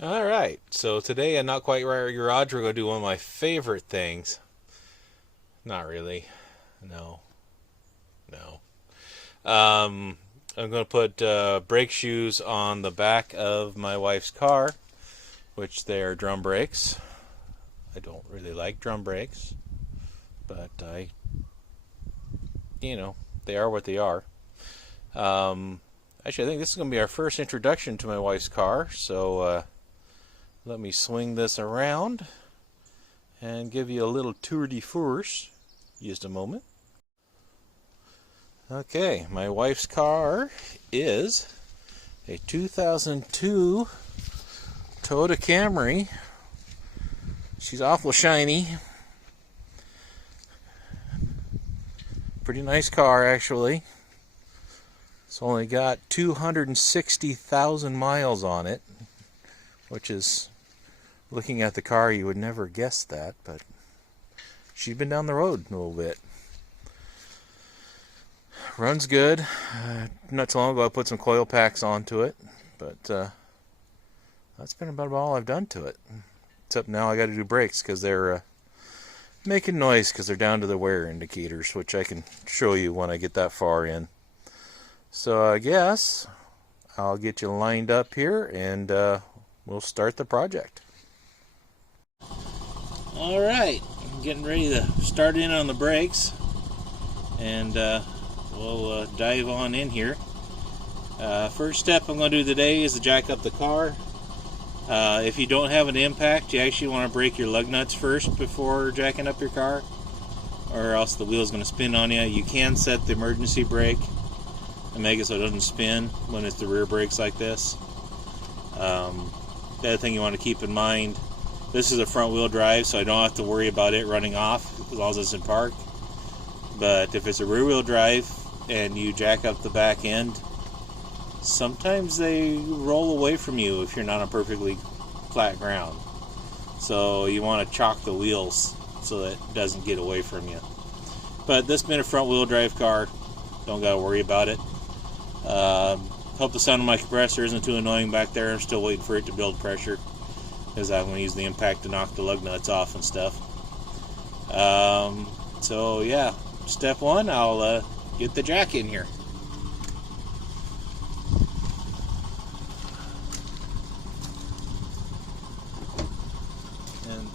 Alright, so today at Not Quite Right Garage, we're going to do one of my favorite things. Not really. No. No. I'm going to put brake shoes on the back of my wife's car, which they are drum brakes. I don't really like drum brakes, but they are what they are. Actually, I think this is going to be our first introduction to my wife's car, so let me swing this around and give you a little tour de force. Just a moment. Okay, my wife's car is a 2002 Toyota Camry. She's awful shiny. Pretty nice car, actually. It's only got 260,000 miles on it, which is, looking at the car, you would never guess that, but she's been down the road a little bit. Runs good. Not too long ago I put some coil packs onto it, but that's been about all I've done to it. Except now I got to do brakes because they're making noise because they're down to the wear indicators, which I can show you when I get that far in. So I guess I'll get you lined up here and we'll start the project. Alright, I'm getting ready to start in on the brakes, and we'll dive on in here. First step I'm going to do today is to jack up the car. If you don't have an impact, you actually want to break your lug nuts first before jacking up your car, or else the wheel's going to spin on you. You can set the emergency brake and make it so it doesn't spin when it's the rear brakes like this. The other thing you want to keep in mind, this is a front wheel drive, so I don't have to worry about it running off as long as it's in park. But if it's a rear wheel drive and you jack up the back end, sometimes they roll away from you if you're not on perfectly flat ground. So you want to chock the wheels so that it doesn't get away from you. But this being a front wheel drive car, don't gotta worry about it. Hope the sound of my compressor isn't too annoying back there. I'm still waiting for it to build pressure, because I'm going to use the impact to knock the lug nuts off and stuff. So yeah, step one, I'll get the jack in here. And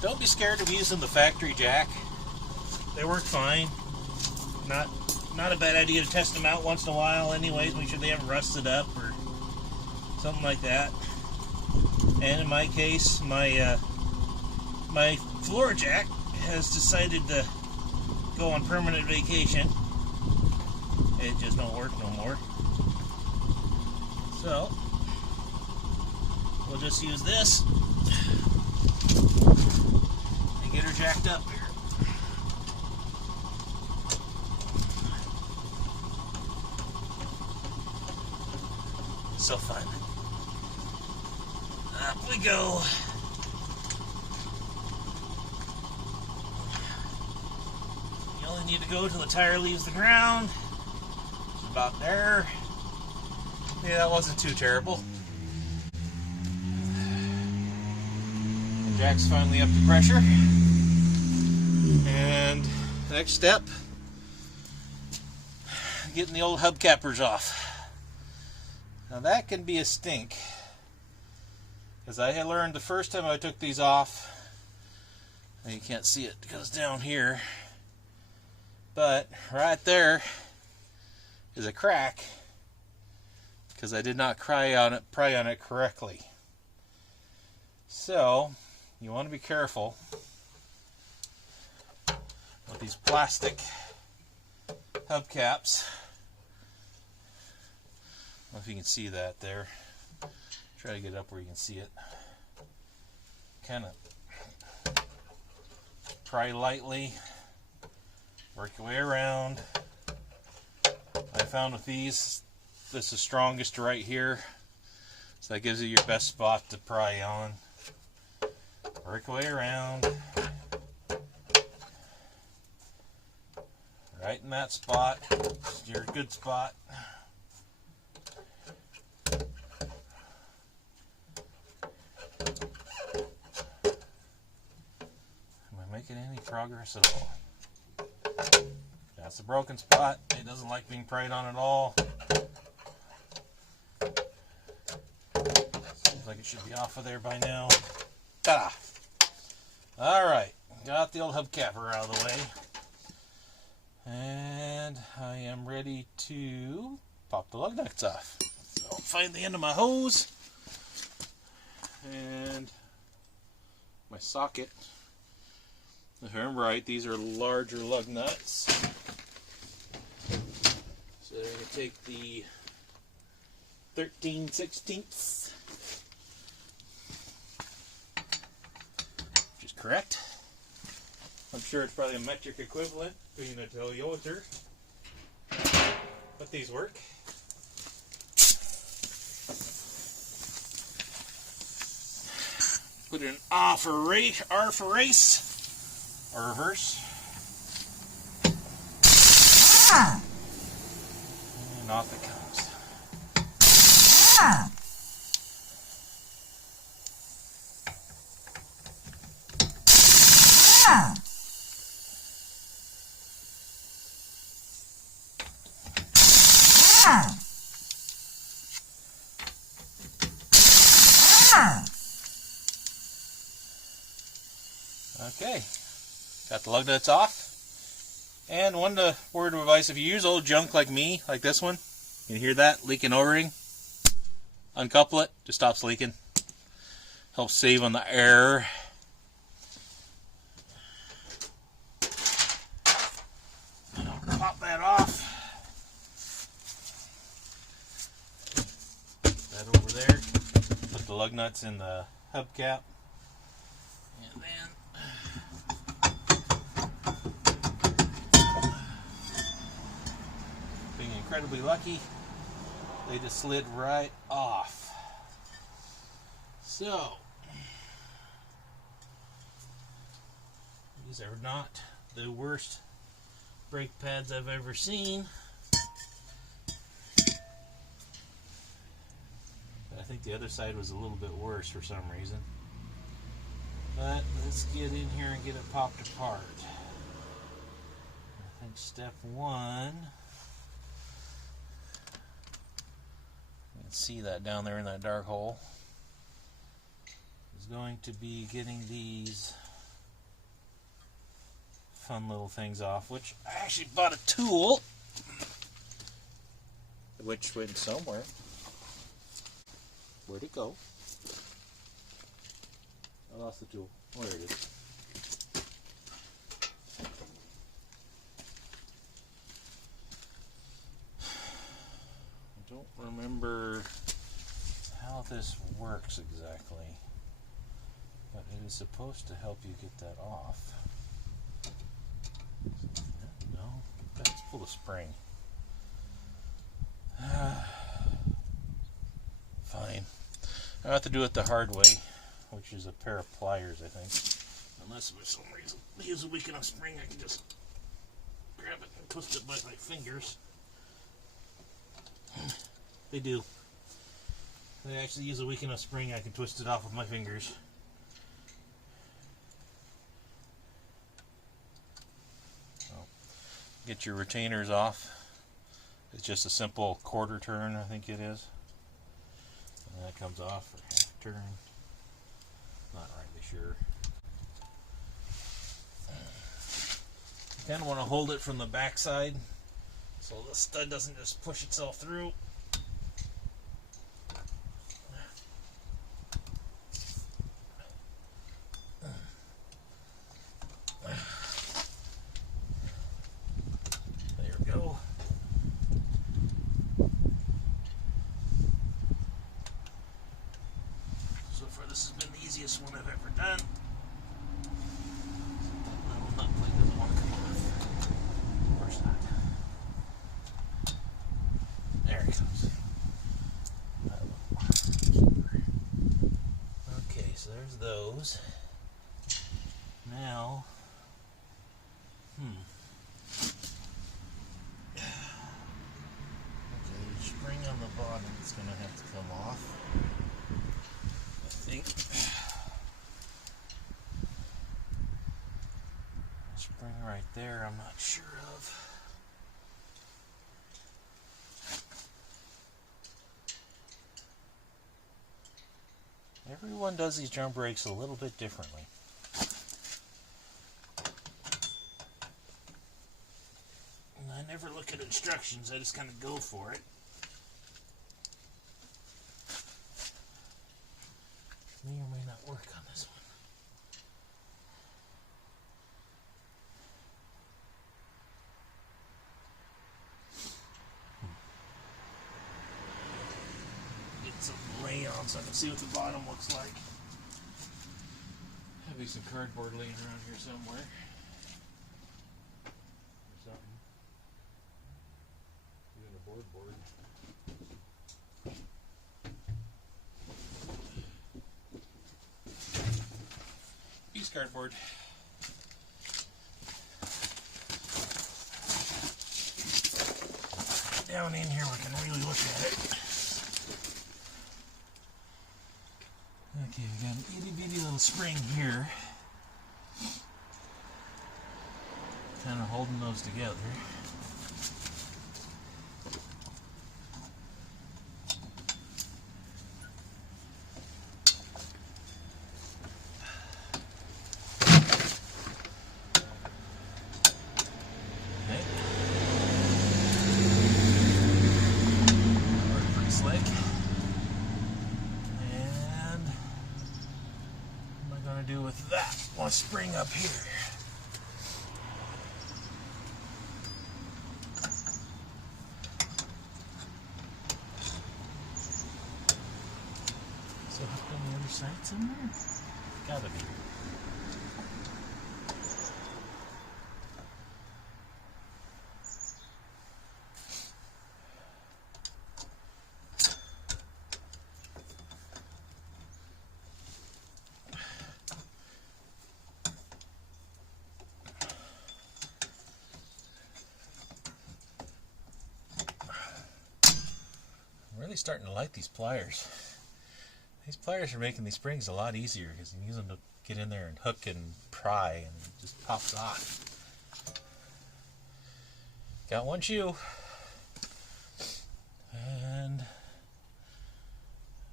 don't be scared of using the factory jack. They work fine. Not a bad idea to test them out once in a while anyways, make sure they haven't rusted up or something like that. And in my case, my floor jack has decided to go on permanent vacation. It just don't work no more. So we'll just use this and get her jacked up here. So fun. Up we go. You only need to go till the tire leaves the ground. It's about there. Yeah, that wasn't too terrible. The jack's finally up to pressure. And next step, getting the old hubcappers off. Now that can be a stink, because I had learned the first time I took these off, and you can't see it because it's down here, but right there is a crack because I did not pry on it correctly. So you want to be careful with these plastic hubcaps. I don't know if you can see that there. Try to get it up where you can see it. Kind of pry lightly, work your way around. I found with these, this is strongest right here, so that gives you your best spot to pry on. Work your way around. Right in that spot, your good spot. progress at all. That's the broken spot. It doesn't like being pried on at all. Seems like it should be off of there by now. Ta-da! Alright, got the old hubcapper out of the way. And I am ready to pop the lug nuts off. So I'll find the end of my hose and my socket. If I remember right, these are larger lug nuts. So I'm going to take the 13/16, which is correct. I'm sure it's probably a metric equivalent being a Toyota, but these work. Put it in R for race, or reverse. And off it comes. Okay, got the lug nuts off. And one word of advice, if you use old junk like me, like this one, you can hear that leaking O-ring, uncouple it, just stops leaking. Helps save on the air. I'll pop that off. Put that over there. Put the lug nuts in the hubcap. And then being incredibly lucky, they just slid right off. So these are not the worst brake pads I've ever seen. But I think the other side was a little bit worse for some reason. But let's get in here and get it popped apart. I think step one, you can see that down there in that dark hole, is going to be getting these fun little things off, which I actually bought a tool, which went somewhere. Where'd it go? I lost the tool. Oh, there it is. I don't remember how this works exactly, but it is supposed to help you get that off. No, let's pull the spring. Fine. I have to do it the hard way, which is a pair of pliers, I think. Unless for some reason they use a weak enough spring, I can just grab it and twist it by my fingers. They do. They actually use a weak enough spring, I can twist it off with my fingers. So, get your retainers off. It's just a simple quarter turn, I think it is. And that comes off for half turn. Not rightly sure. You kind of want to hold it from the back side so the stud doesn't just push itself through. There we go. So far this has been the easiest one I've ever done. That little nut plate doesn't want to come off. Of course not. There it comes. Okay, so there's those. Now, okay, spring on the bottom is going to have to come off, I think. right there I'm not sure of. Everyone does these drum brakes a little bit differently. And I never look at instructions, I just kind of go for it. May or may not work on this one. Get some rayon so I can see what the bottom looks like. Have some cardboard laying around here somewhere. Or something. Even a board. Piece cardboard. Down in here we can really look at it. Okay, we got an itty bitty little spring here. Kind of holding those together. Do with that one spring up here. So how come the other side's in there? Gotta be. I'm really starting to like these pliers. These pliers are making these springs a lot easier because you can use them to get in there and hook and pry and it just pops off. Got one shoe. And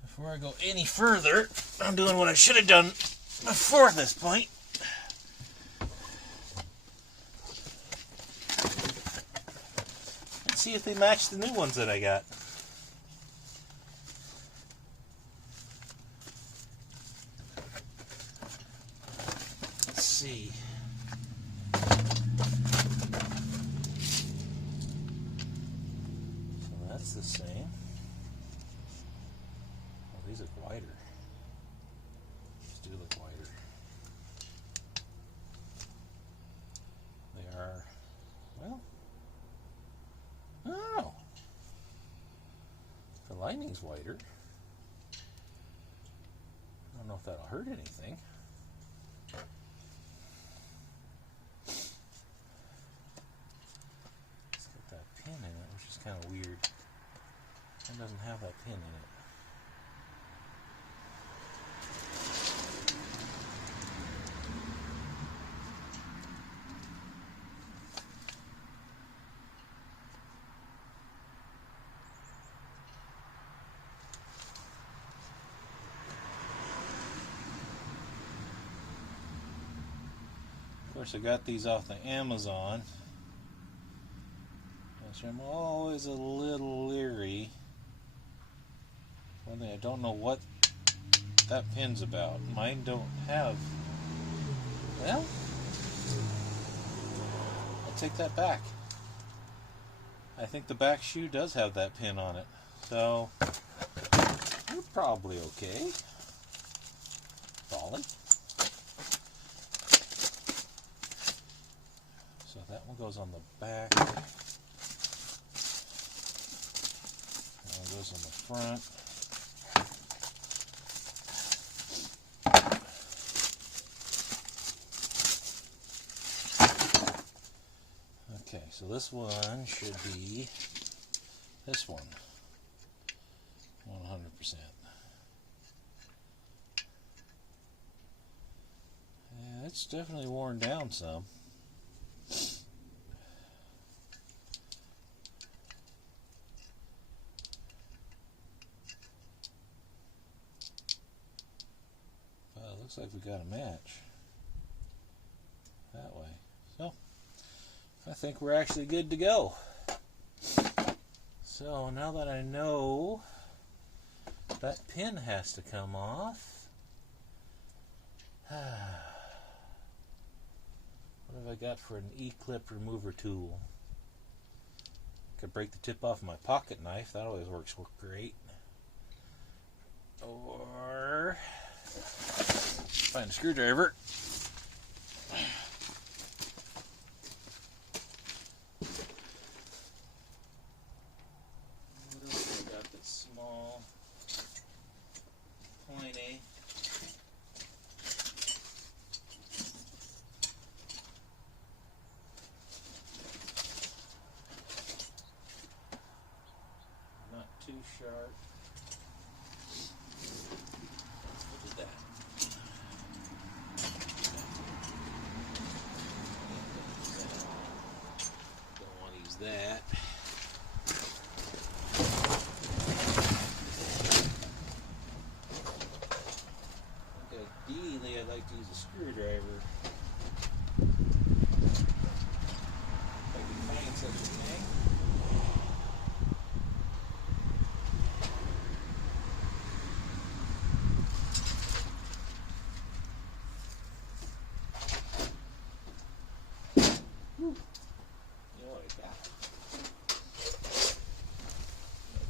before I go any further, I'm doing what I should have done before this point. Let's see if they match the new ones that I got. See. So that's the same. Oh, these look wider. These do look wider. They are, well, I don't know. The lining's wider. I don't know if that'll hurt anything. Kind of weird. It doesn't have that pin in it. Of course, I got these off the Amazon. I'm always a little leery. One thing, I don't know what that pin's about. Mine don't have. Well, I'll take that back. I think the back shoe does have that pin on it. So, you're probably okay. Falling. So that one goes on the back. Goes on the front. Okay, so this one should be this one. 100%. Yeah, it's definitely worn down some. Looks like we got a match that way. So I think we're actually good to go. So now that I know that pin has to come off, what have I got for an E-clip remover tool? Could break the tip off my pocket knife. That always works great. Or find a screwdriver. What else I got that's small? Pointy. Not too sharp. Look at that. Don't want to use that. Ideally, I'd like to use a screwdriver. If I can find such a thing.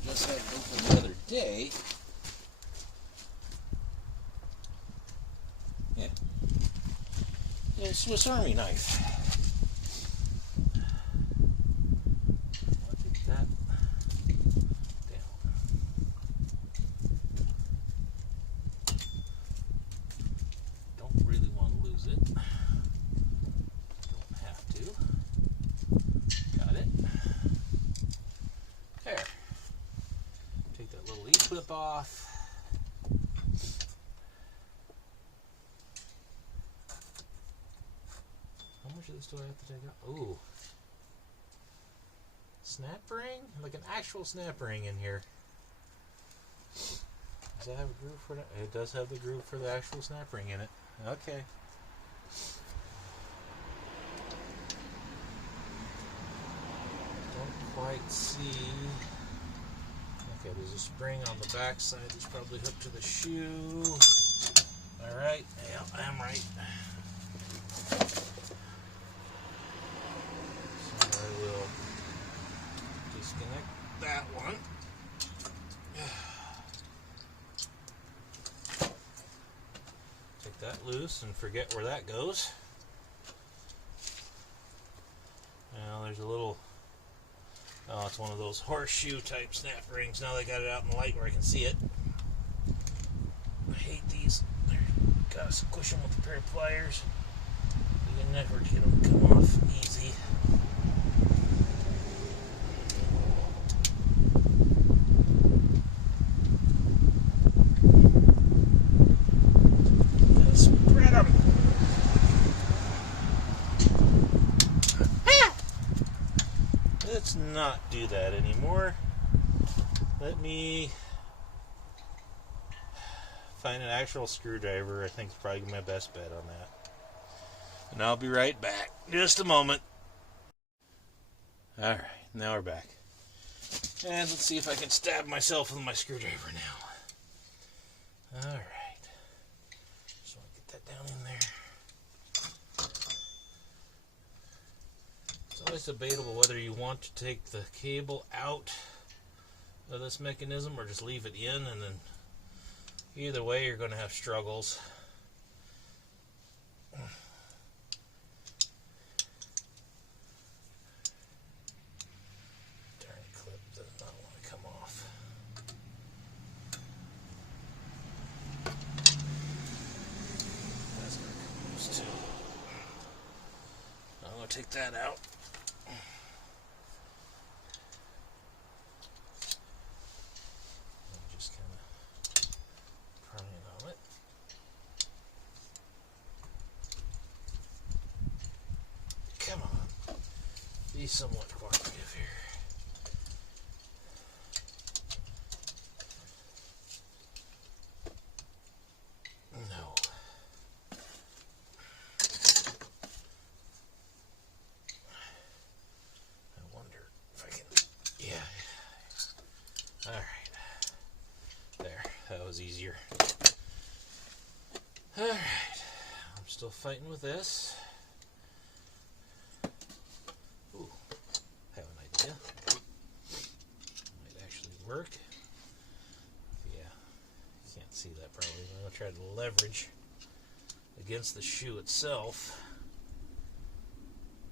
Just had it open the other day. Yeah. Yeah, Swiss Army knife. I'll take that down. Don't really want to lose it. Don't have to. Got it. There. Take that little E-clip off. How much of this do I have to take out? Ooh. Snap ring? Like an actual snap ring in here. Does that have a groove for that? It does have the groove for the actual snap ring in it. Okay. Don't quite see. Okay, there's a spring on the back side that's probably hooked to the shoe. Alright, yeah, I'm right. So I will disconnect that one. Take that loose and forget where that goes. Now there's a little, oh, it's one of those horseshoe type snap rings. Now they got it out in the light where I can see it. I hate these. Gotta squish them with a pair of pliers. You can never get them to come off easy. Gotta spread them. Let's not do that anymore. Let me find an actual screwdriver. I think it's probably my best bet on that. And I'll be right back. Just a moment. Alright, now we're back. And let's see if I can stab myself with my screwdriver now. Alright. Just want to get that down in there. It's always debatable whether you want to take the cable out of this mechanism or just leave it in, and then either way you're going to have struggles. Darn clip does not want to come off. That's going to come loose too. I'm going to take that out. Be somewhat cooperative here. No. Alright. There. That was easier. Alright. I'm still fighting with this. Ooh. I have an idea. Might actually work. Yeah. You can't see that probably. I'm going to try to leverage against the shoe itself.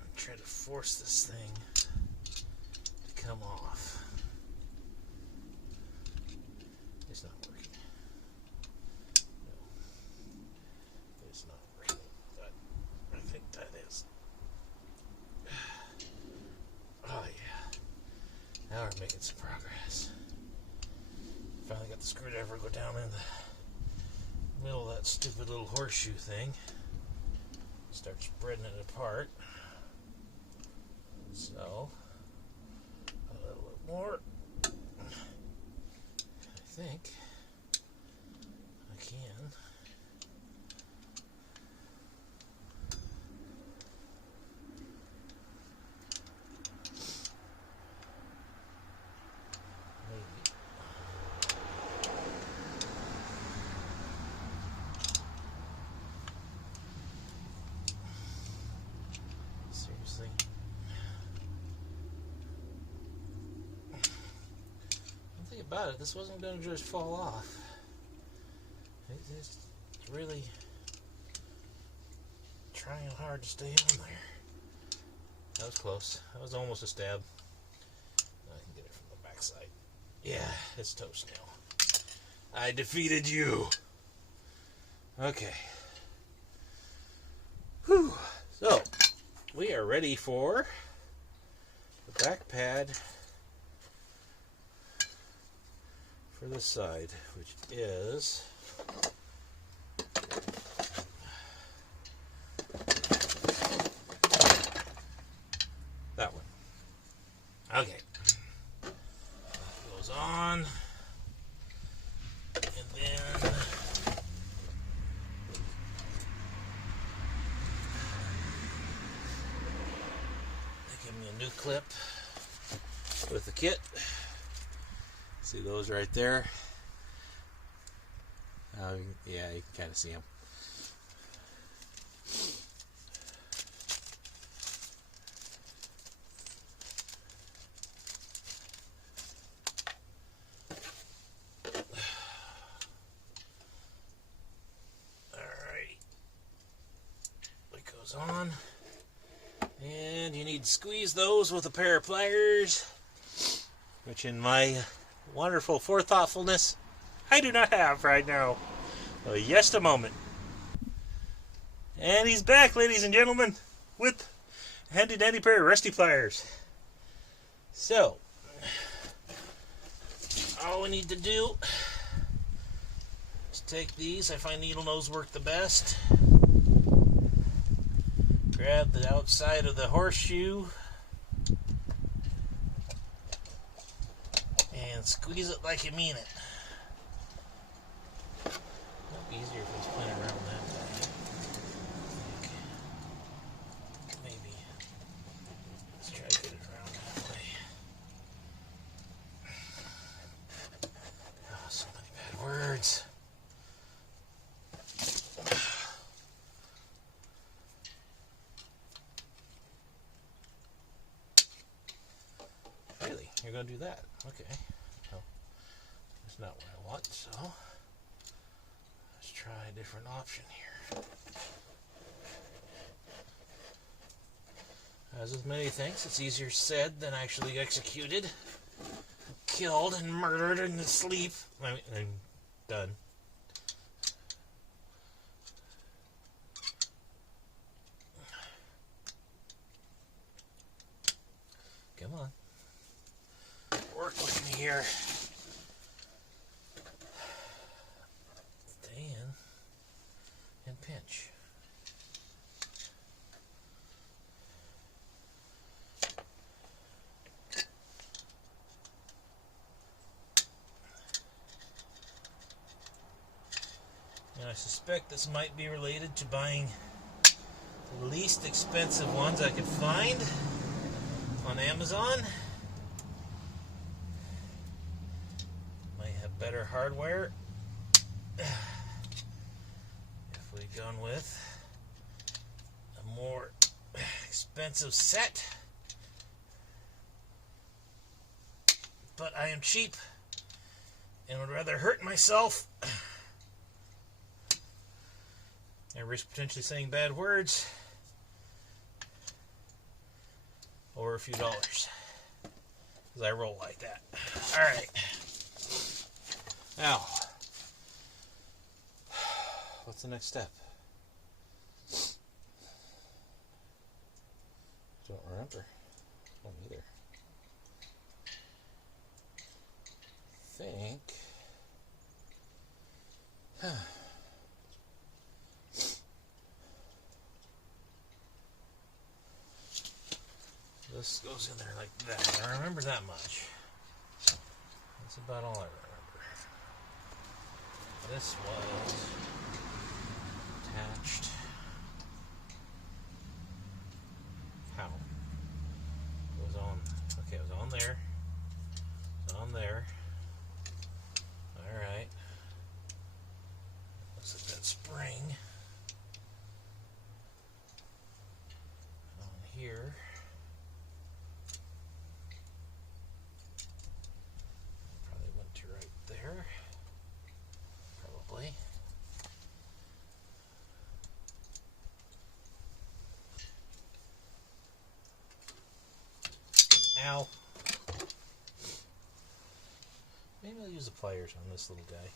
And try to force this thing to come off. It's not working. No. It's not working. But I think that is. Oh yeah. Now we're making some progress. Finally got the screwdriver to go down in the middle of that stupid little horseshoe thing. Start spreading it apart. So, a little bit more. I think I can. Maybe. Seriously. About it, this wasn't going to just fall off. It's really trying hard to stay on there. That was close. That was almost a stab. I can get it from the backside. Yeah, it's toast now. I defeated you. Okay. Whew. So, we are ready for the back pad for this side, which is that one. Okay. That goes on. And then they give me a new clip with the kit. See those right there? Yeah, you can kind of see them. Alright. It goes on. And you need to squeeze those with a pair of pliers, which in my wonderful forethoughtfulness I do not have right now. Oh, just a moment. And he's back, ladies and gentlemen, with a handy dandy pair of rusty pliers. So, all we need to do is take these. I find needle nose work the best. Grab the outside of the horseshoe and squeeze it like you mean it. Might be easier if it's playing around that way. Maybe. Let's try to get it around that way. Oh, so many bad words. Really? You're going to do that? Okay. Well, that's not what I want, so let's try a different option here. As with many things, it's easier said than actually executed. Killed and murdered in the sleep. I'm done. Come on. Work with me here. Stay in and pinch. And I suspect this might be related to buying the least expensive ones I could find on Amazon. better hardware. If we'd gone with a more expensive set. But I am cheap and would rather hurt myself and risk potentially saying bad words or a few dollars, because I roll like that. Alright. Now, what's the next step? Don't remember. I don't either. Think. This goes in there like that. I remember that much. That's about all I remember. This was attached. How? It was on. Okay, it was on there. It was on there. Alright. Looks like that spring. On here. Probably went to right there. Probably. Ow. Maybe I'll use the pliers on this little guy.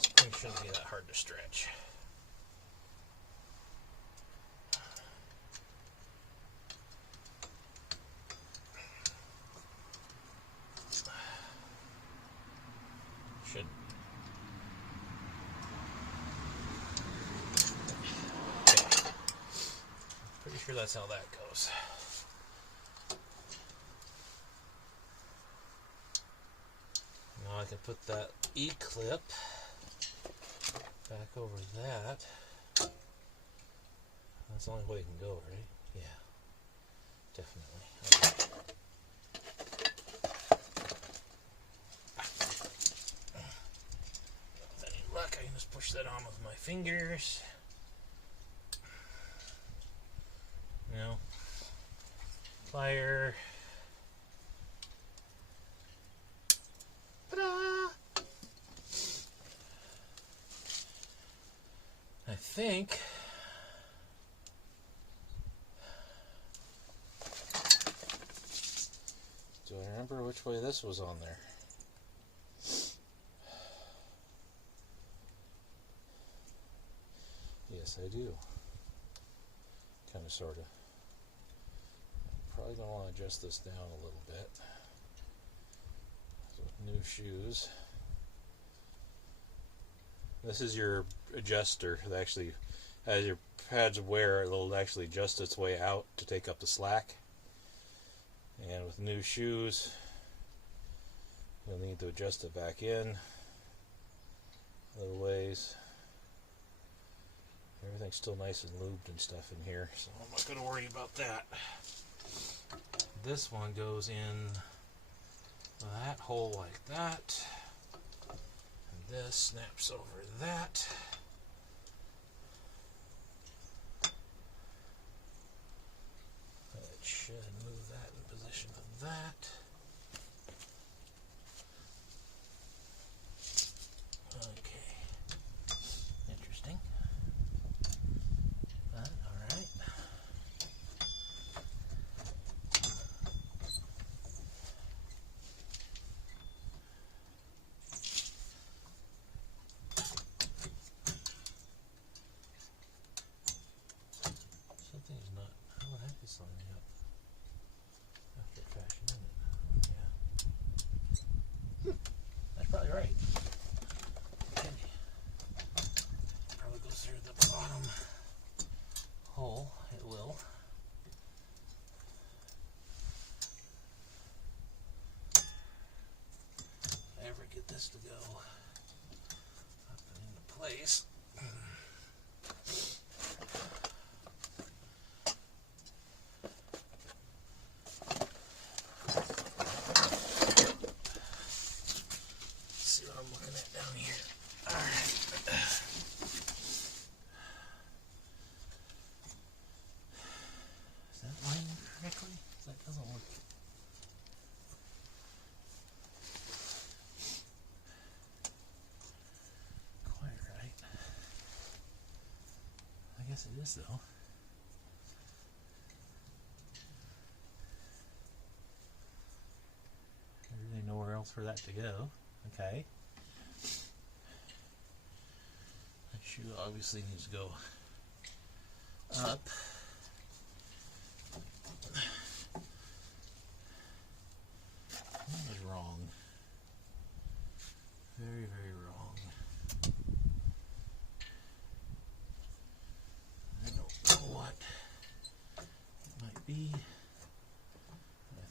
Spring shouldn't be that hard to stretch. Should. Okay. Pretty sure that's how that goes. Now I can put that E-clip back over that. That's the only way it can go, right? Yeah, definitely. Okay. With any luck, I can just push that on with my fingers. You know, plier. I think do I remember which way this was on there? Yes, I do. Kind of, sort of. Probably going to want to adjust this down a little bit. So with new shoes. This is your adjuster that actually, as your pads wear, it'll actually adjust its way out to take up the slack. And with new shoes, you'll need to adjust it back in a little ways. Everything's still nice and lubed and stuff in here, so I'm not going to worry about that. This one goes in that hole like that. This snaps over that. It should move that in position of that. Okay. Interesting. But, alright. Something's not. How would that be lining up? After fashion, isn't it? Yeah. That's probably right. Okay. Probably goes through the bottom hole. It will. If I ever get this to go up and into place. See what I'm Yes, it is though. There's really nowhere else for that to go. Okay. That shoe obviously needs to go up. That is wrong. Very, very wrong. I don't know what it might be. I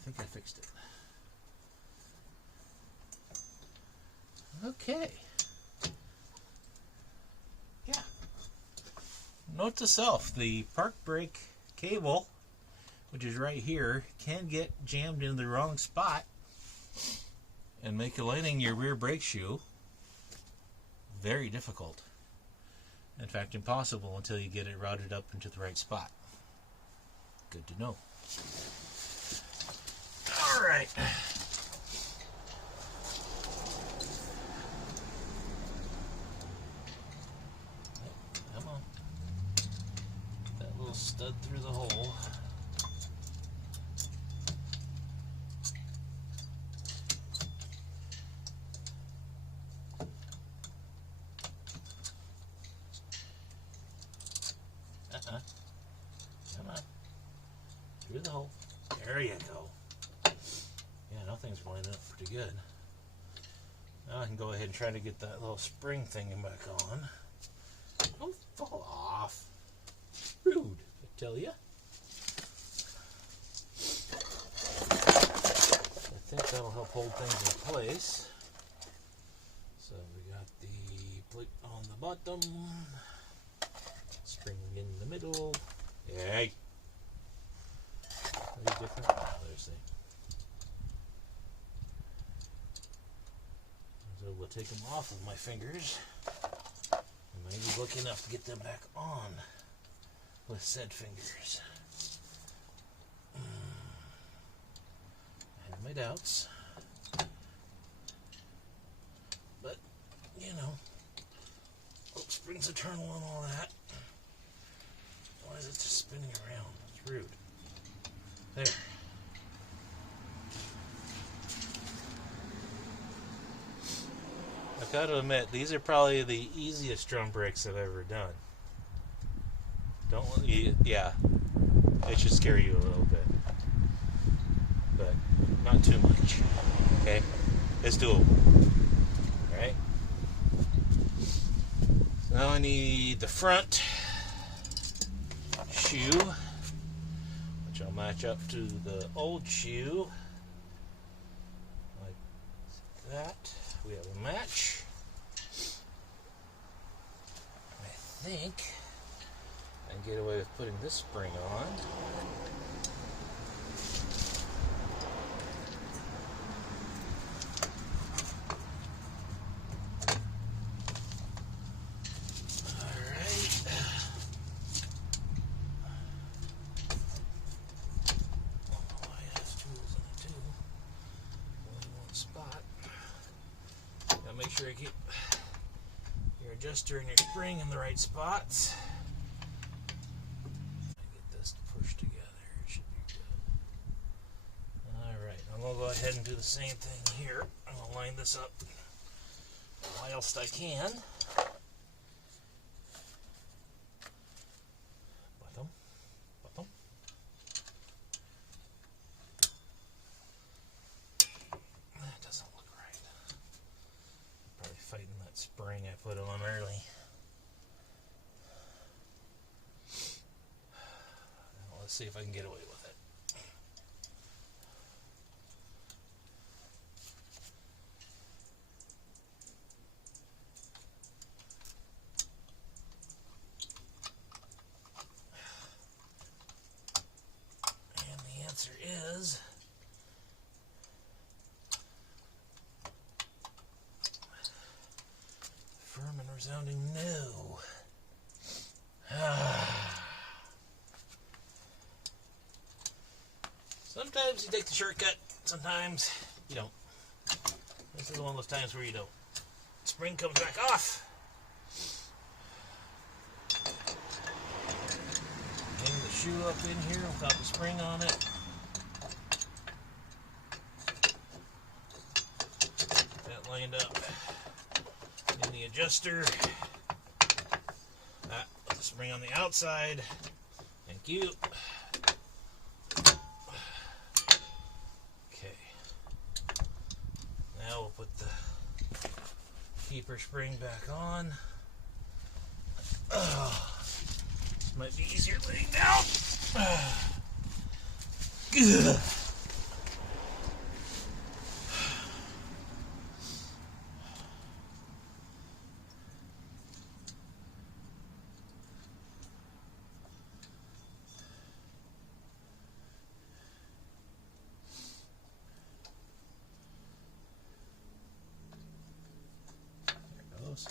think I fixed it. Okay. Yeah. Note to self, the park brake cable, which is right here, can get jammed in the wrong spot and make aligning your rear brake shoe very difficult. In fact, impossible until you get it routed up into the right spot. Good to know. All right. Come on. That little stud through the hole. Come on. Through the hole. There you go. Yeah, nothing's lining up pretty good. Now I can go ahead and try to get that little spring thing back on. Don't fall off. Rude, I tell ya. I think that'll help hold things in place. So we got the plate on the bottom. Spring in the middle. Yay! Are you different? Oh, there's the. So we'll take them off of my fingers. And maybe lucky enough to get them back on with said fingers. I have my doubts. But, you know, springs eternal and all that. Why is it just spinning around? It's rude. There. I've got to admit, these are probably the easiest drum brakes I've ever done. Yeah, it should scare you a little bit, but not too much. Okay, it's doable. All right. So now I need the front shoe, which I'll match up to the old shoe like that. We have a match. I think I can get away with putting this spring on. Make sure you keep your adjuster and your spring in the right spots. Get this pushed together. It should be good. Alright, I'm going to go ahead and do the same thing here. I'm going to line this up whilst I can. Bottom. Bottom. That doesn't look right. Probably fighting that spring I put on early. Now let's see if I can get away with it. And the answer is firm and resounding no. Sometimes you take the shortcut, sometimes you don't. This is one of those times where you don't. Spring comes back off. shoe up in here without the spring on it. That lined up in the adjuster. That with the spring on the outside. Thank you. Okay. Now we'll put the keeper spring back on. Might be easier laying down. Ugh. There goes.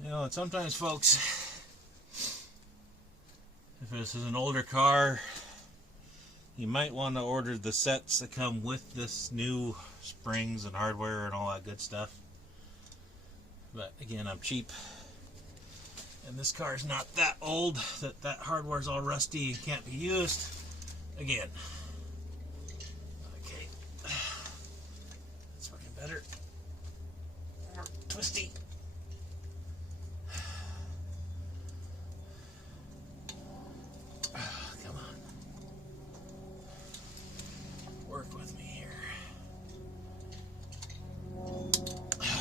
You know, and sometimes, folks, if this is an older car, you might want to order the sets that come with this new springs and hardware and all that good stuff. But again, I'm cheap, and this car is not that old that that hardware is all rusty and can't be used. Again, okay, that's working better. More twisty. Work with me here.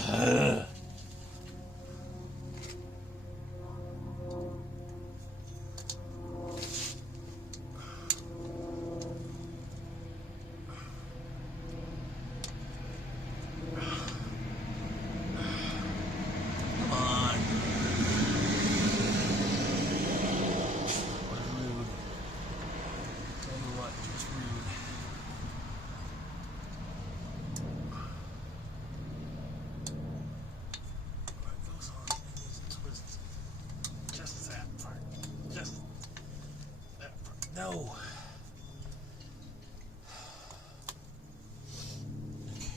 Come on. What rude. Tell you what, just rude. No. Okay,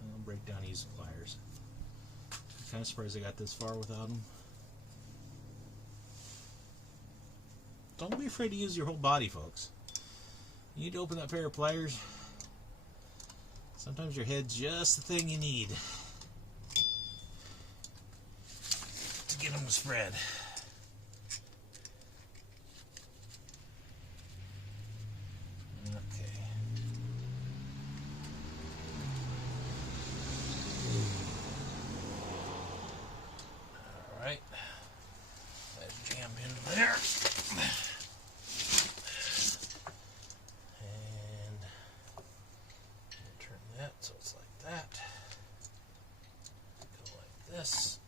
I'm gonna break down these pliers. I'm kind of surprised I got this far without them. Don't be afraid to use your whole body, folks. You need to open that pair of pliers. Sometimes your head's just the thing you need to get them to spread. Alright, let's jam into there. And turn that so it's like that. Go like this.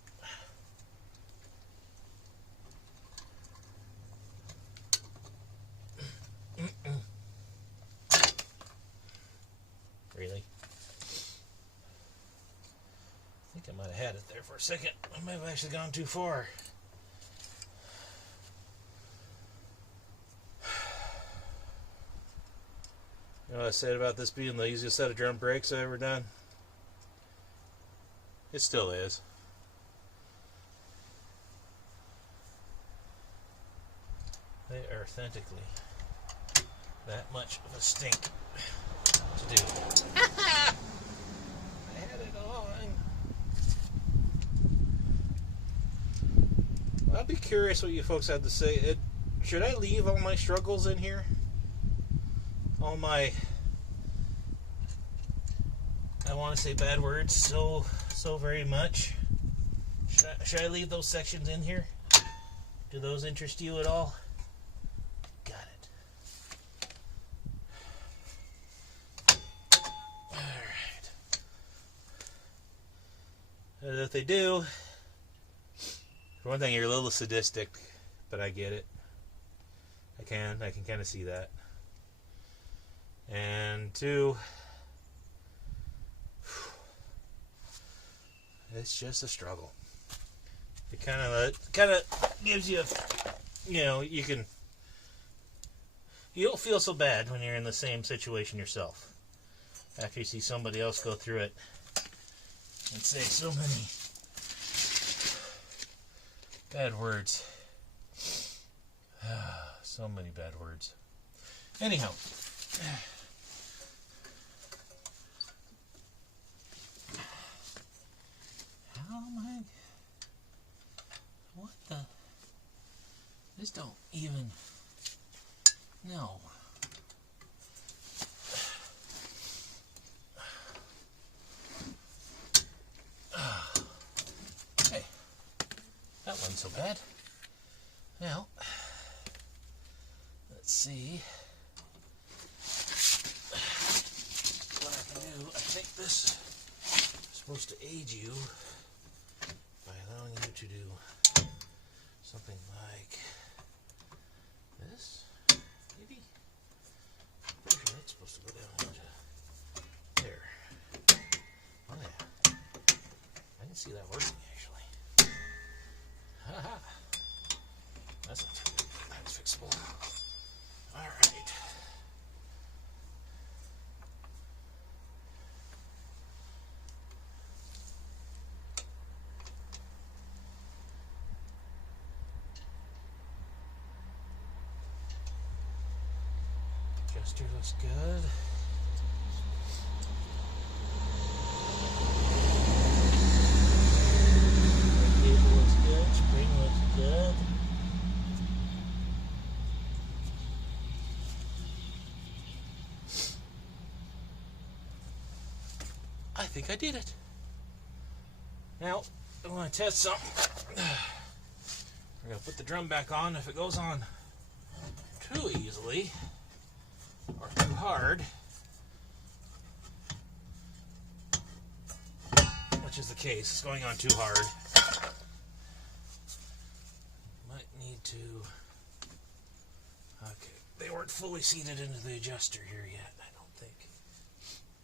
Really? I think I might have had it there for a second. I might have actually gone too far. You know what I said about this being the easiest set of drum brakes I've ever done? It still is. They are authentically that much of a stink to do. I had it on. I'd be curious what you folks had to say. Should I leave all my struggles in here? All my, I want to say bad words so very much. Should I leave those sections in here? Do those interest you at all? Got it. Alright. If they do, for one thing, you're a little sadistic, but I get it. I can kind of see that. And two, it's just a struggle. It kind of gives you, you know, you don't feel so bad when you're in the same situation yourself. After you see somebody else go through it, and say so many bad words. So many bad words. Anyhow. How am I? What the? This don't even. No. Hey, that wasn't so bad. Now, let's see what I can do. I think this is supposed to aid you by allowing you to do something like this, maybe. I'm pretty sure that's supposed to go down into there. Oh yeah, I can see that working actually. Haha. That's not too good. That's fixable. Alright. Adjuster looks good. Cable looks good. Spring looks good. I think I did it. Now, I want to test something. We're going to put the drum back on. If it goes on too easily or too hard, which is the case, it's going on too hard, might need to, okay, they weren't fully seated into the adjuster here yet, I don't think.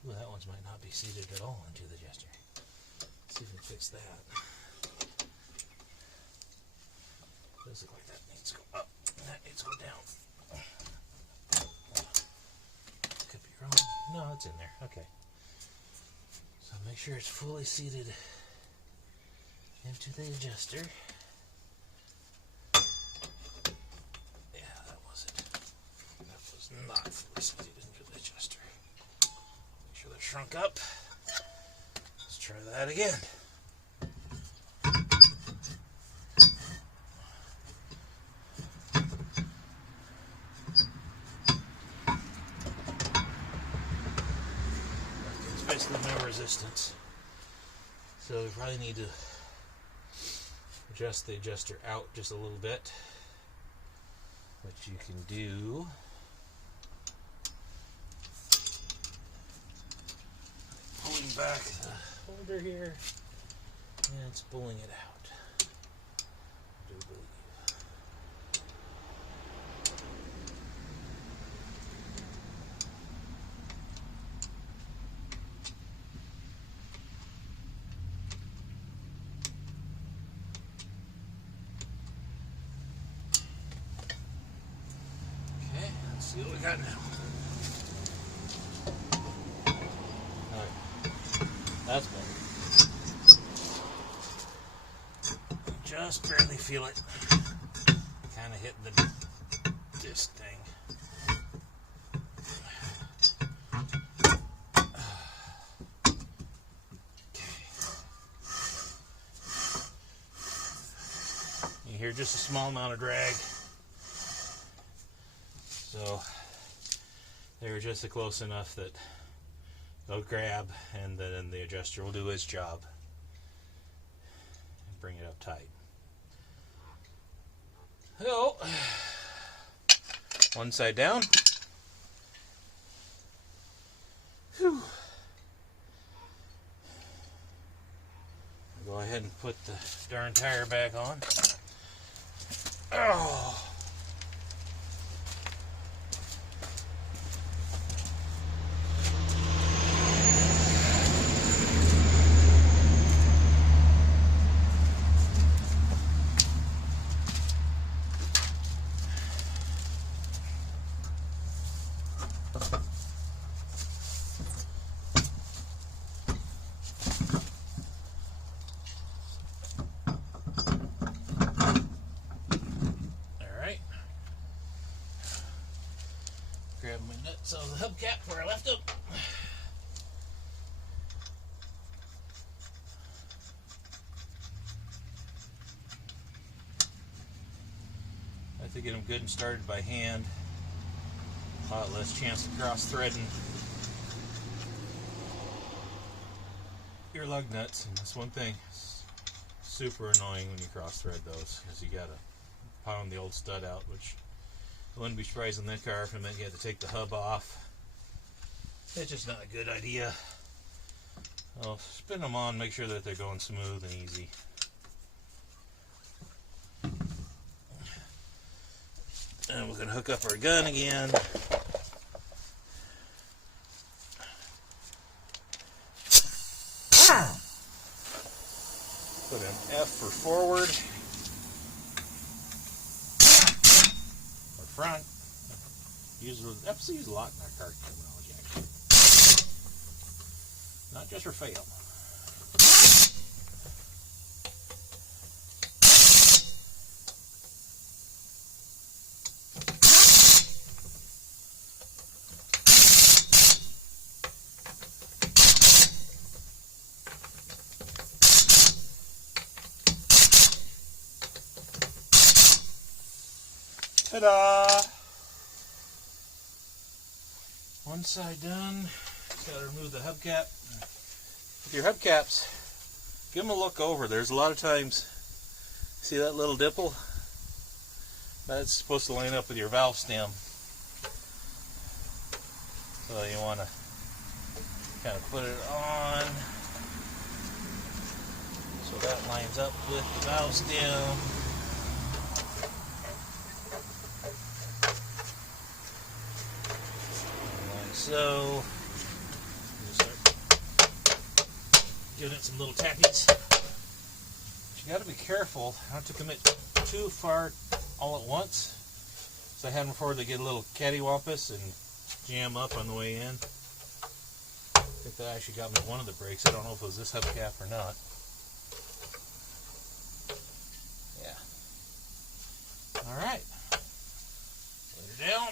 Ooh, that one's might not be seated at all into the adjuster. Let's see if we can fix that. Does look like that needs to go up and that needs to go down. Could be wrong. No, it's in there. Okay. So make sure it's fully seated into the adjuster. Yeah, that was it. That was not fully seated into the adjuster. Make sure they're shrunk up. Let's try that again. No resistance, so we probably need to adjust the adjuster out just a little bit, which you can do pulling back the holder here and it's pulling it out. I do believe. See what we got now. Alright. That's better. Just barely feel it. Kind of hitting the disc thing. You hear just a small amount of drag. So they were just close enough that they'll grab and then the adjuster will do its job and bring it up tight. So, one side down. Whew. I'll go ahead and put the darn tire back on. Oh. grab my nuts out of the hubcap where I left them. I have to get them good and started by hand. A lot less chance of cross-threading your lug nuts, and that's one thing. It's super annoying when you cross-thread those, because you gotta pound the old stud out, which I wouldn't be surprised in that car if it meant you had to take the hub off. It's just not a good idea. I'll spin them on, make sure that they're going smooth and easy. And we're going to hook up our gun again. Put an F for forward. Or front. F's used a lot in our car terminology, actually. Not just for fail. Ta-da! One side done. Just gotta remove the hubcap. With your hubcaps, give them a look over. There's a lot of times, see that little dimple? That's supposed to line up with your valve stem. So you want to kind of put it on so that lines up with the valve stem. So, start giving it some little tappies. But you got to be careful not to commit too far all at once. So I had them before they get a little cattywampus and jam up on the way in. I think that actually got me one of the brakes. I don't know if it was this hubcap or not. Yeah. All right. Let her down.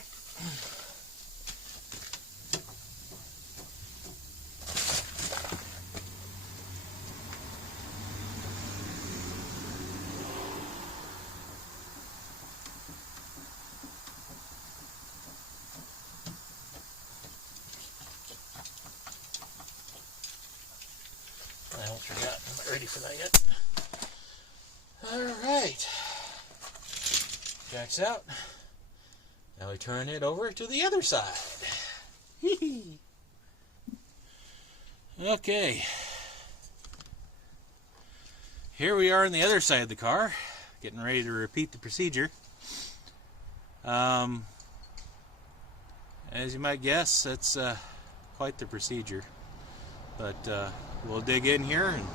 I almost forgot. I'm not ready for that yet. Alright. Jack's out. Now we turn it over to the other side. Okay. Here we are on the other side of the car. Getting ready to repeat the procedure. As you might guess, that's quite the procedure. But we'll dig in here, and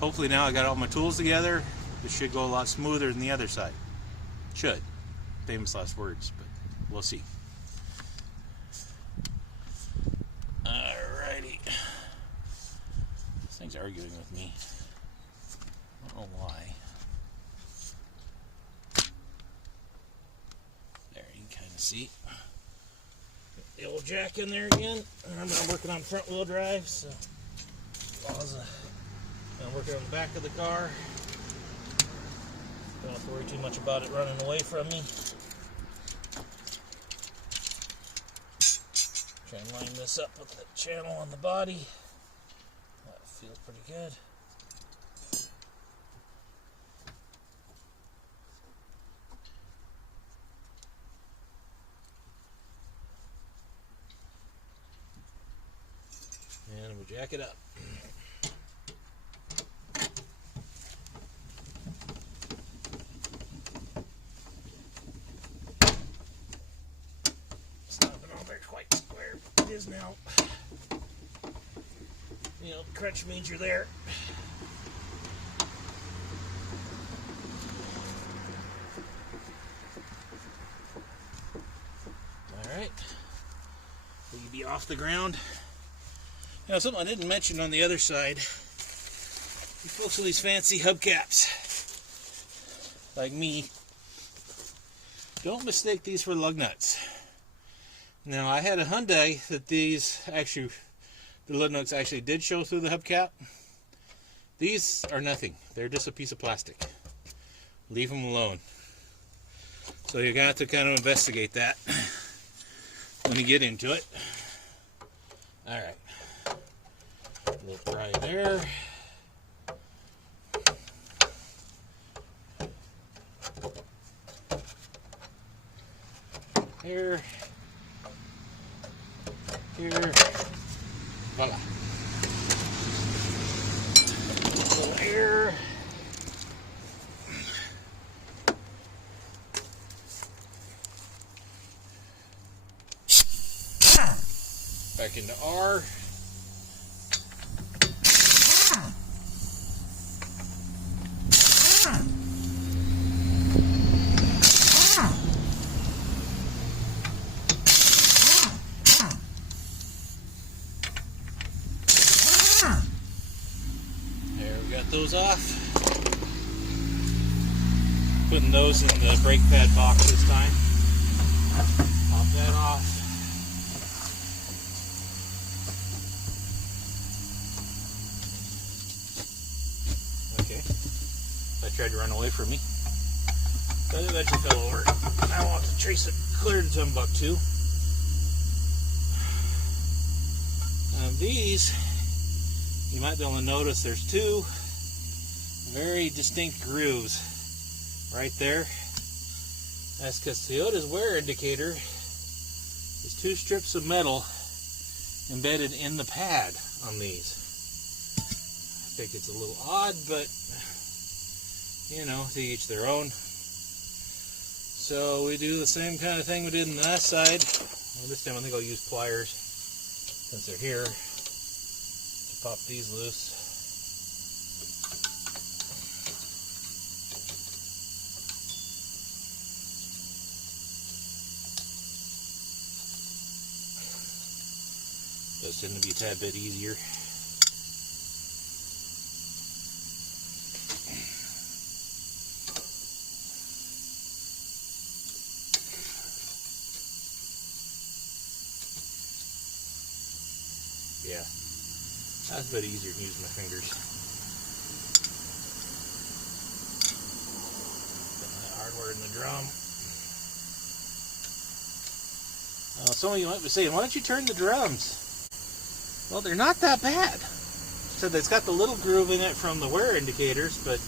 hopefully now I got all my tools together. This should go a lot smoother than the other side. Should. Famous last words, but we'll see. Alrighty. This thing's arguing with me. I don't know why. There, you can kind of see. The old jack in there again. I'm working on front wheel drive, so I'm working on the back of the car. Don't have to worry too much about it running away from me. Try and line this up with the channel on the body. That feels pretty good. And we'll jack it up. It's not been all there quite square, but it is now. You know, the crunch means you're there. Alright. Will you be off the ground? Now, something I didn't mention on the other side, you folks with these fancy hubcaps, like me, don't mistake these for lug nuts. Now I had a Hyundai that these actually, the lid nuts actually did show through the hubcap. These are nothing. They're just a piece of plastic. Leave them alone. So you're gonna have to kind of investigate that when you get into it. All right. A little pry there. Here. Here. Voila. A little air. Back into R. There, we got those off. Putting those in the brake pad box this time. Pop that off. Tried to run away from me, but it eventually fell over. I want to trace it clear to Timbuktu. These, you might be able to notice there's two very distinct grooves right there. That's because Toyota's wear indicator is two strips of metal embedded in the pad on these. I think it's a little odd, but you know, to each their own. So we do the same kind of thing we did on the last side. Well, this time I think I'll use pliers since they're here to pop these loose. Those tend to be a tad bit easier. Yeah, that's a bit easier than using my fingers. Putting that hardware in the drum. Some of you might be saying, why don't you turn the drums? Well, they're not that bad. So it's got the little groove in it from the wear indicators, but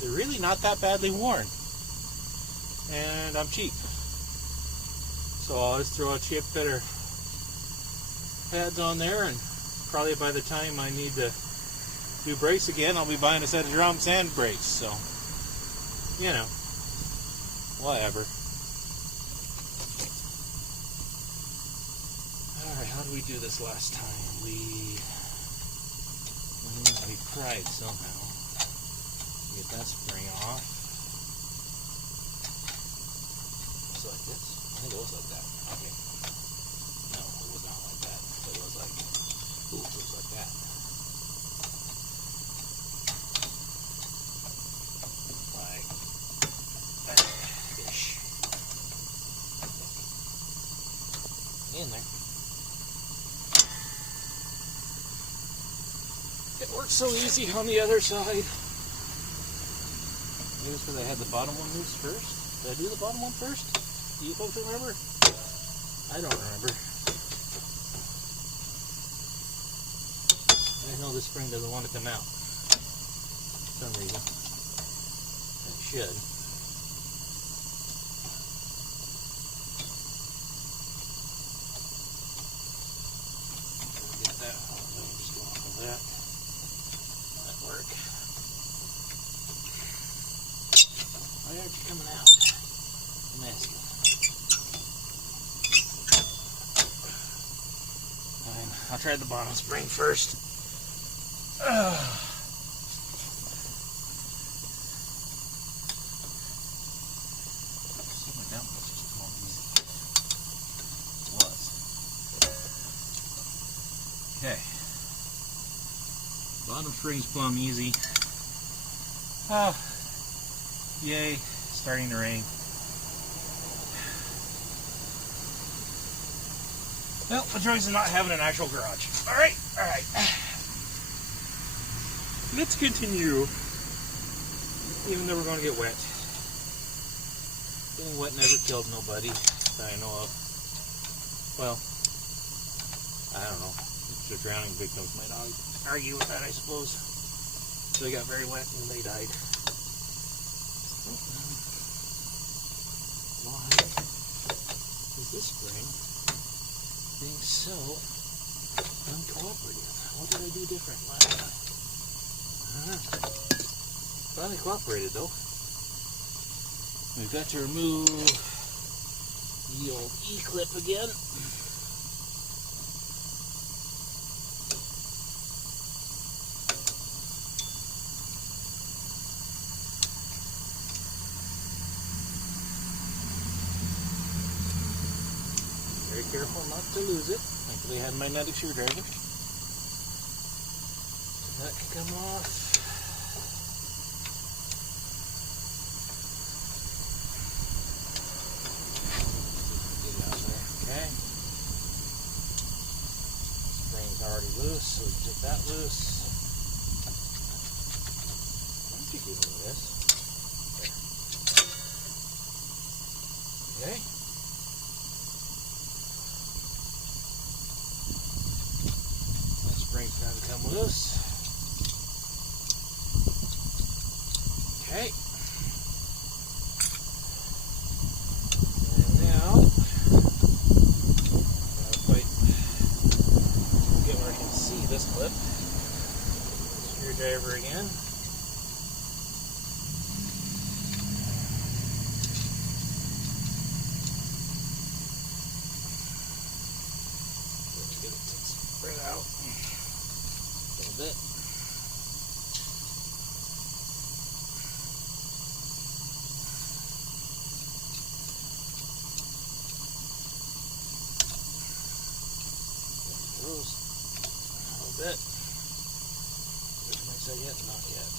they're really not that badly worn. And I'm cheap. So I'll just throw a cheap better pads on there, and probably by the time I need to do brakes again, I'll be buying a set of drums and brakes. So, you know, whatever. Alright, how did we do this last time? We pried somehow. Get that spring off. Just like this? I think it was like that. Okay. No, it was not like that. It was like, ooh, it was like that. Like that-ish. In there. It works so easy on the other side. Maybe it's because I had the bottom one loose first. Did I do the bottom one first? Do you folks remember? I don't remember. I know this spring doesn't want to come out for some reason. It should. Get that. Let me just go off of that. That'll work. Why aren't you coming out? I'm asking. Fine. I'll try the bottom spring first. Okay. Bottom spring's plumb easy. Oh, yay, starting to rain. Well, the choice is not having an actual garage. Alright. Let's continue. Even though we're going to get wet. Getting wet never killed nobody that I know of. Well, I don't know. They're drowning victims might argue with that, I suppose. So they got very wet and they died. Why is this spring being so uncooperative? What did I do different last time? Finally cooperated though. We've got to remove the old E-clip again. Very careful not to lose it. Thankfully I had my magnetic screwdriver. So that can come off. Okay. Spring's already loose, so we can get that loose. Why don't you do this? There. Okay. That spring's going to come loose. Okay. This clip, screwdriver again. Let's get it spread out a little bit. There it goes. Bit. Which makes that yet? Not yet.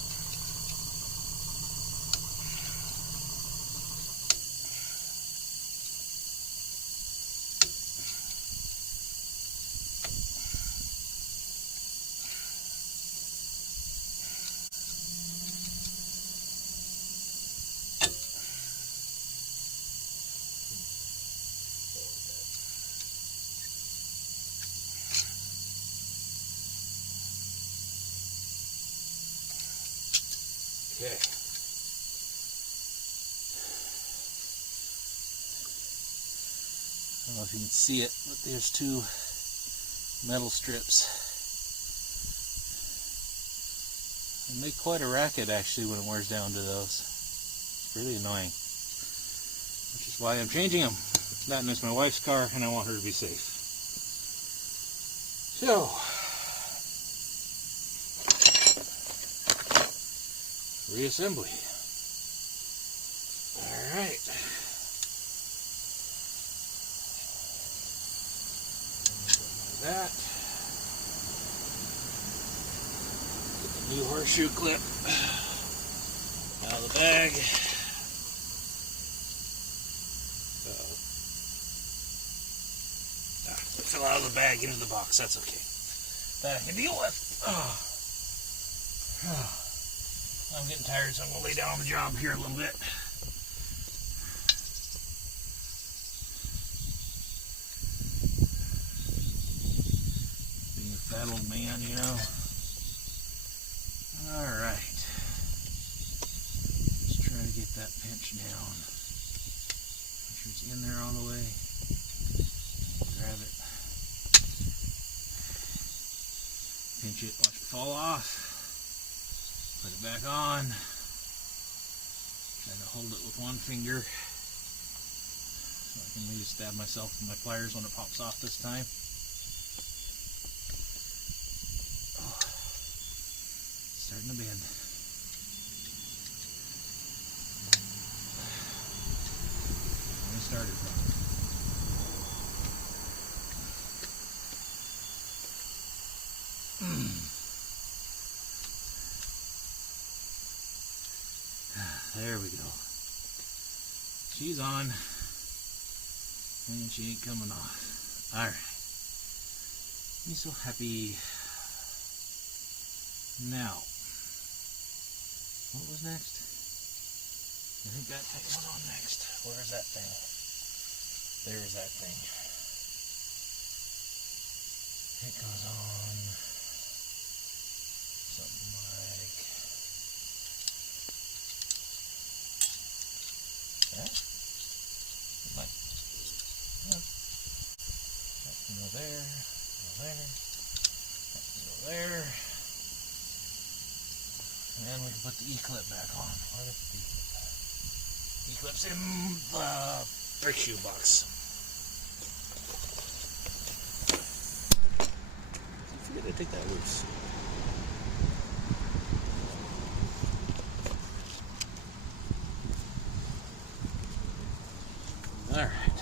Okay. I don't know if you can see it, but there's two metal strips. They make quite a racket actually when it wears down to those. It's really annoying. Which is why I'm changing them. That and it's my wife's car and I want her to be safe. So, reassembly. Alright. Like that. Get the new horseshoe clip out of the bag. It fell out of the bag into the box. That's okay. That I can deal with. I'm getting tired, so I'm going to lay down on the job here a little bit. Being a fat old man, you know. Alright. Let's try to get that pinch down. Make sure it's in there all the way. Grab it. Pinch it, watch it fall off. Put it back on. Try to hold it with one finger so I can maybe stab myself with my pliers when it pops off this time. Oh, starting to bend. When it started from. There we go. She's on. And she ain't coming off. Alright. He's so happy. Now, what was next? I think that thing was on next. Where is that thing? There is that thing. It goes on something like that. Like that. That can go there, that can go there. And we can put the E-clip back on. Where did the E-clip's in the brake shoe box. I forget to take that loose. Alright.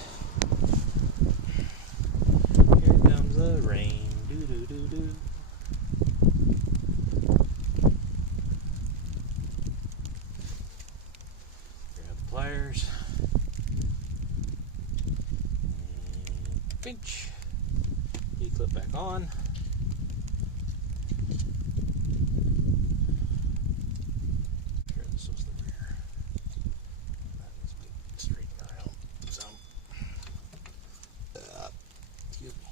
Here comes the rain. Doo-doo-doo-doo. Pliers and pinch. E-clip back on. Here, this was the rear. That needs to be straightened around some. Excuse me.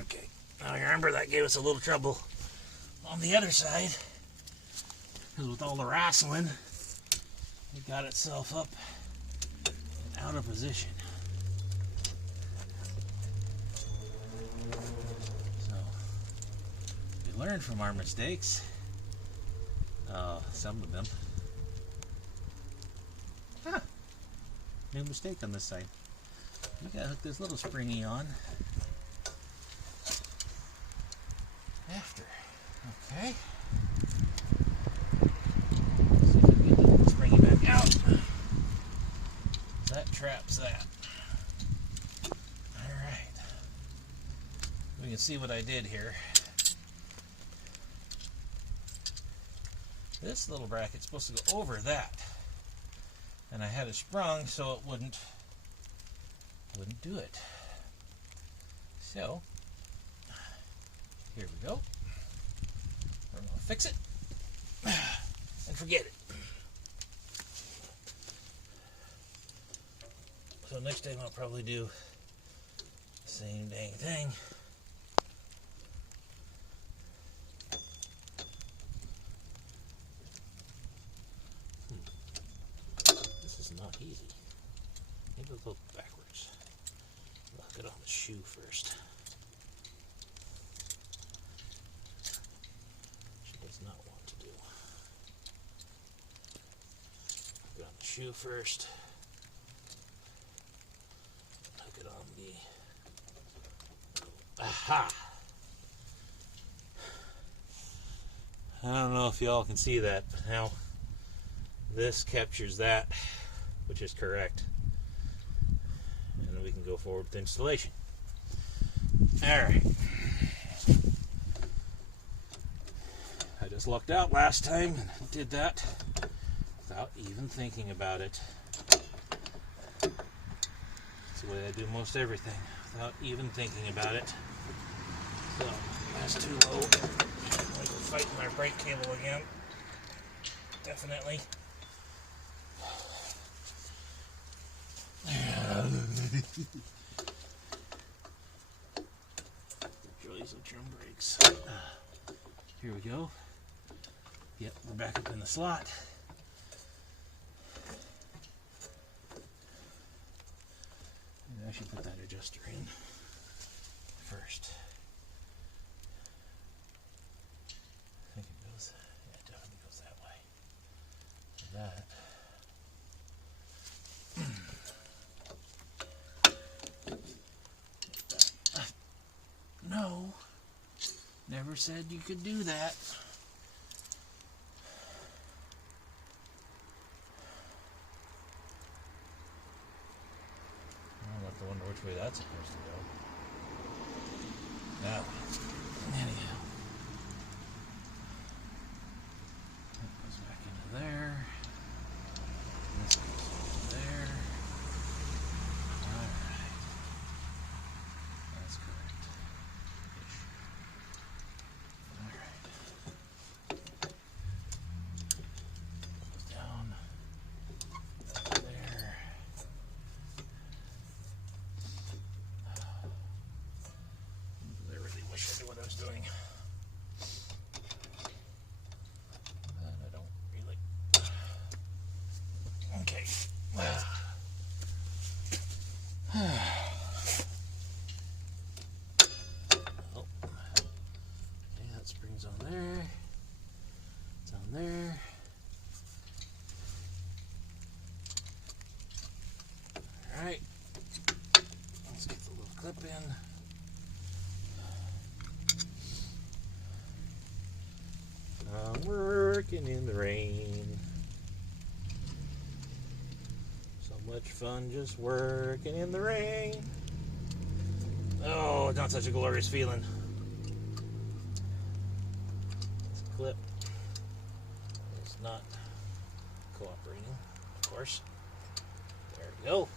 Okay, now you remember that gave us a little trouble on the other side. Because with all the wrestling, it got itself up and out of position. So, we learned from our mistakes. Some of them. Huh. New mistake on this side. We gotta hook this little springy on. After. Okay. Out. That traps that. Alright. We can see what I did here. This little bracket's supposed to go over that. And I had it sprung so it wouldn't do it. So, here we go. We're going to fix it and forget it. So next time I'll probably do the same dang thing. This is not easy. Maybe a little backwards. Lock it on the shoe first. She does not want to do. Lock it on the shoe first. Aha! I don't know if y'all can see that, but now this captures that, which is correct. And then we can go forward with installation. Alright. I just lucked out last time and did that without even thinking about it. That's the way I do most everything, without even thinking about it. So, that's too low. I'm going to go fight my brake cable again. Definitely. Joys of drum brakes. Here we go. Yep, we're back up in the slot. Maybe I should put that adjuster in first. I think it goes, yeah, it definitely goes that way. That. No, never said you could do that. I'll have to wonder which way that's supposed to go. That way. Anyhow. That goes back into there. This goes into there. Alright. Okay, that spring's on there. It's on there. Alright. Let's get the little clip in. I'm working in the rain. So much fun just working in the rain. Oh, not such a glorious feeling. This clip is not cooperating, of course. There we go.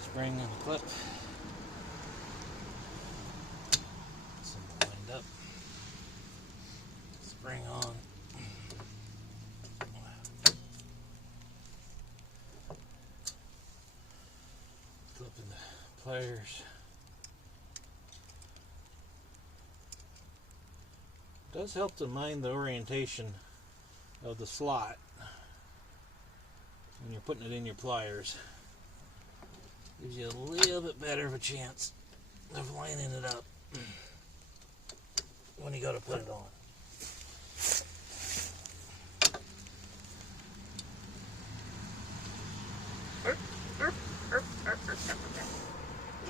Spring on the clip. Some lined up. Spring on. Flipping the pliers. It does help to mind the orientation of the slot when you're putting it in your pliers. Gives you a little bit better of a chance of lining it up when you go to put it on. What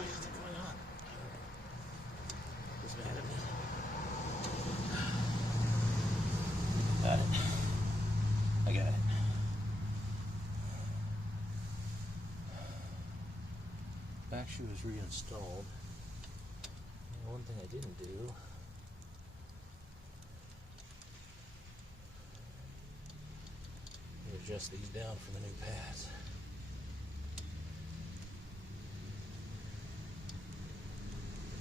is going on? He's mad at me. Got it. I got it. Back shoe is reinstalled. One thing I didn't do is adjust these down for the new pads.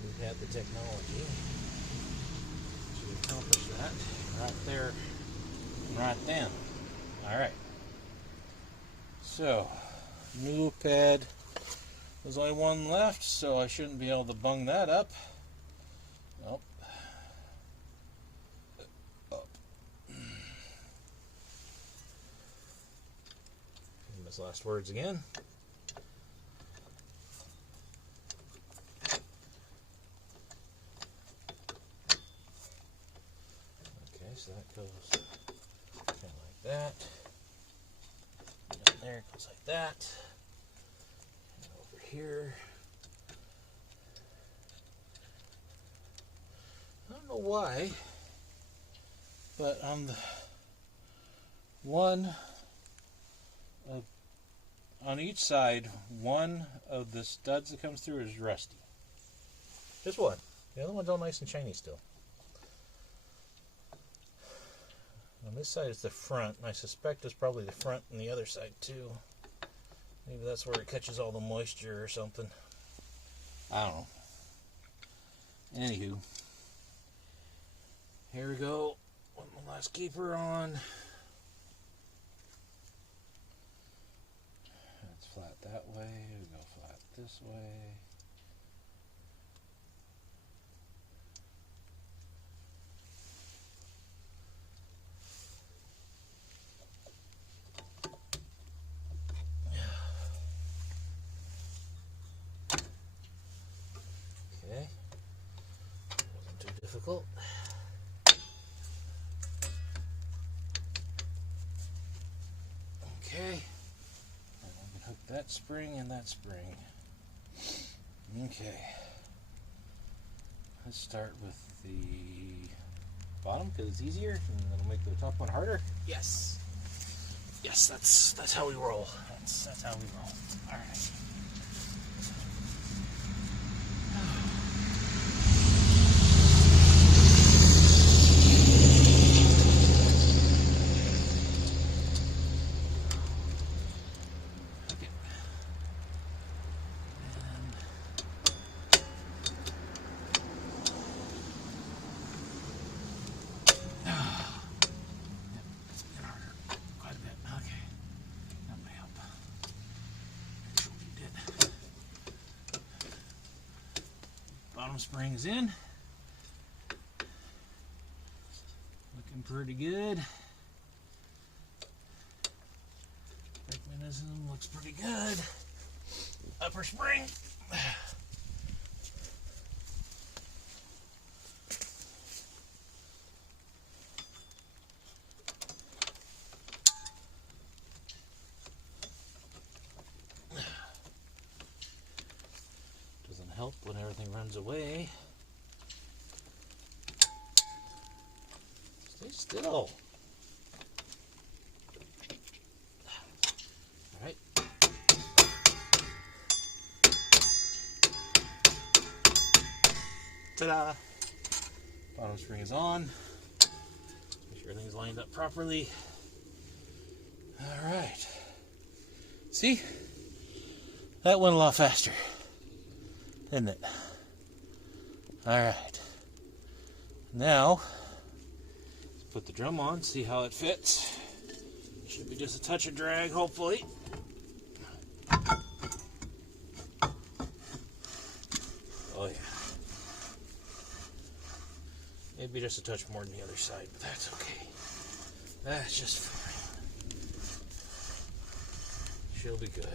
We have the technology to accomplish that right there and right then. Alright. So, new pad. There's only one left, so I shouldn't be able to bung that up. Nope. Up. Famous last words again. Okay, so that goes kind of like that. Down there it goes like that. Here. I don't know why, but on the one of, on each side, one of the studs that comes through is rusty. Just one. The other one's all nice and shiny still. On this side is the front, and I suspect it's probably the front and the other side too. Maybe that's where it catches all the moisture or something. I don't know. Anywho. Here we go. Put my last keeper on. It's flat that way. We go flat this way. Difficult. Okay. And I can hook that spring and that spring. Okay. Let's start with the bottom because it's easier and it'll make the top one harder. Yes. Yes, that's how we roll. That's how we roll. All right. Bottom spring's in. Looking pretty good. mechanism looks pretty good. Upper spring. Doesn't help when everything runs away. Stay still. Alright. Ta-da! Bottom spring is on. Make sure everything's lined up properly. Alright. See? That went a lot faster, didn't it? Alright. Now, let's put the drum on, see how it fits. Should be just a touch of drag, hopefully. Oh yeah. Maybe just a touch more than the other side, but that's okay. That's just fine. She'll be good.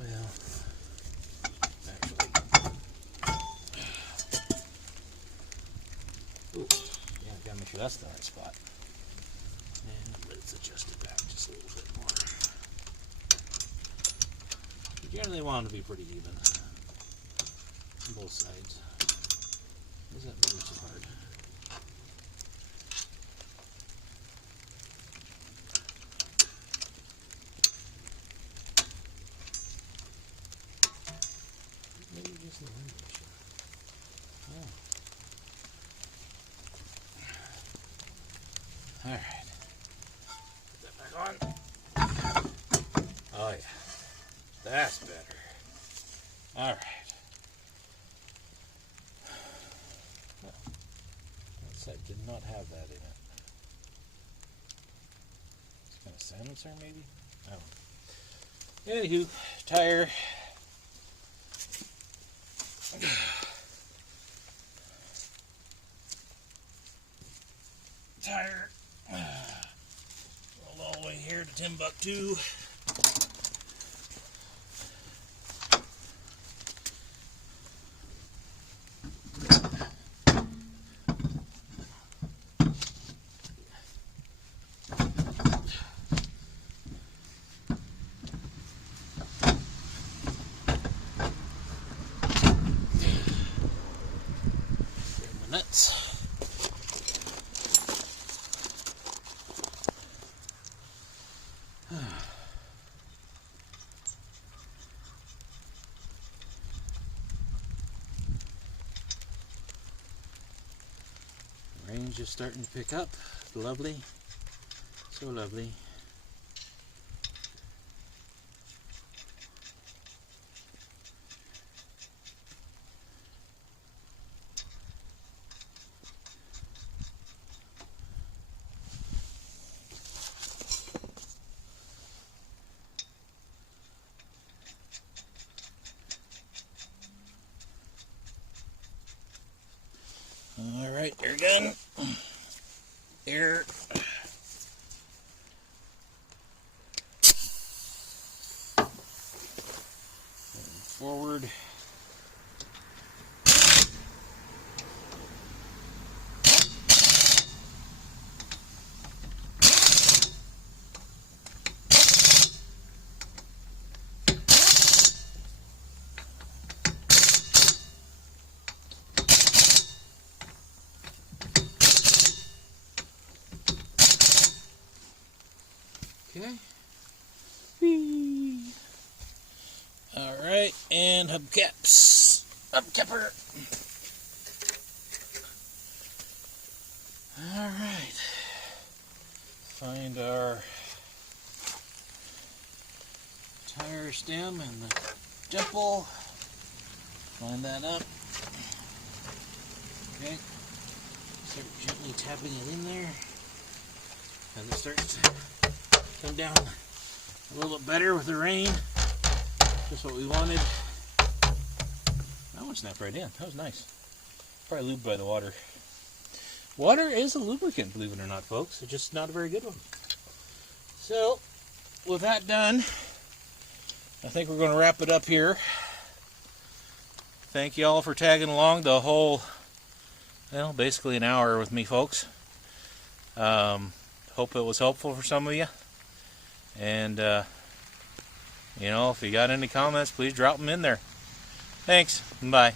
Well, actually. Ooh, yeah, gotta make sure that's the right spot. And let's adjust it back just a little bit more. You generally want them to be pretty even on both sides. Why is that moving so hard? Maybe just the wind motion. Yeah. Alright. Put that back on. Oh yeah. That's better. Alright. Well, that side did not have that in it. It's kind of silencer maybe? I don't know. Anywho, tire. Tire. Rolled all the way here to Timbuktu. Nuts. Rain's just starting to pick up. Lovely. So lovely. Alright, air gun. Air. Forward. Okay. Whee. All right, and hubcaps. Hubcapper. All right. Find our tire stem and the dimple. Line that up. Okay. Start gently tapping it in there. As it starts to come down a little bit better with the rain. Just what we wanted. That one snapped right in. That was nice. Probably lubed by the water. Water is a lubricant, believe it or not, folks. It's just not a very good one. So, with that done, I think we're going to wrap it up here. Thank you all for tagging along the whole, well, basically an hour with me, folks. Hope it was helpful for some of you. And, you know, if you got any comments, please drop them in there. Thanks. Bye.